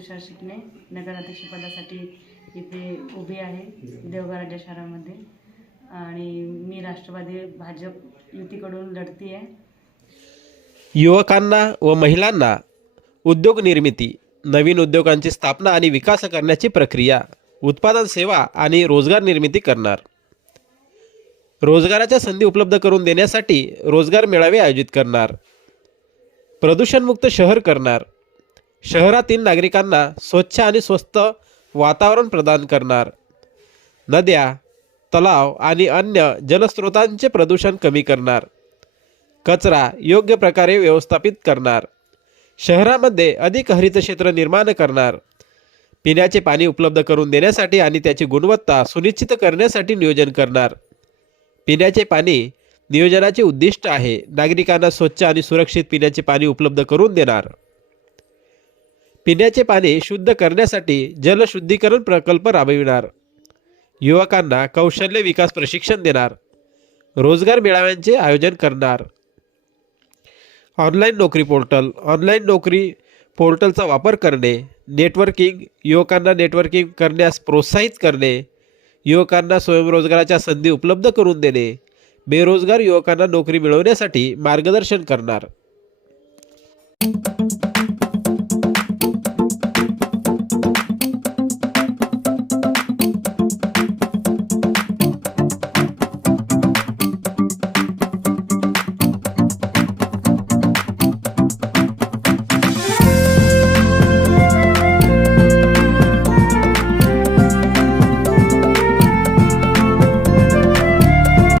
चिटणे नगराध्यक्षपदासाठी इथे उभे आहे देवघराच्या शहरामध्ये. आणि मी राष्ट्रवादी भाजप युतीकडून लढती आहे युवकांना व महिलांना उद्योग निर्मिती नवीन उद्योगांची स्थापना आणि विकास करण्याची प्रक्रिया उत्पादन सेवा आणि रोजगार निर्मिती करणार. रोजगाराच्या संधी उपलब्ध करून देण्यासाठी रोजगार मेळावे आयोजित करणार. प्रदूषणमुक्त शहर करणार. शहरातील नागरिकांना स्वच्छ आणि स्वस्त वातावरण प्रदान करणार. नद्या तलाव आणि अन्य जलस्रोतांचे प्रदूषण कमी करणार. कचरा योग्य प्रकारे व्यवस्थापित करणार. शहरामध्ये अधिक हरित क्षेत्र निर्माण करणार. पिण्याचे पाणी उपलब्ध करून देण्यासाठी आणि त्याची गुणवत्ता सुनिश्चित करण्यासाठी नियोजन करणार. पिण्याचे पाणी नियोजनाचे उद्दिष्ट आहे. नागरिकांना स्वच्छ आणि सुरक्षित पिण्याचे पाणी उपलब्ध करून देणार. पिण्याचे पाणी शुद्ध करण्यासाठी जलशुद्धीकरण प्रकल्प राबविणार. युवकांना कौशल्य विकास प्रशिक्षण देणार. रोजगार मेळाव्यांचे आयोजन करणार. ऑनलाईन नोकरी पोर्टल ऑनलाईन नोकरी पोर्टलचा वापर करणे नेटवर्किंग युवकांना नेटवर्किंग करण्यास प्रोत्साहित करणे युवकांना स्वयंरोजगाराच्या संधी उपलब्ध करून देणे बेरोजगार युवकांना नोकरी मिळवण्यासाठी मार्गदर्शन करणार.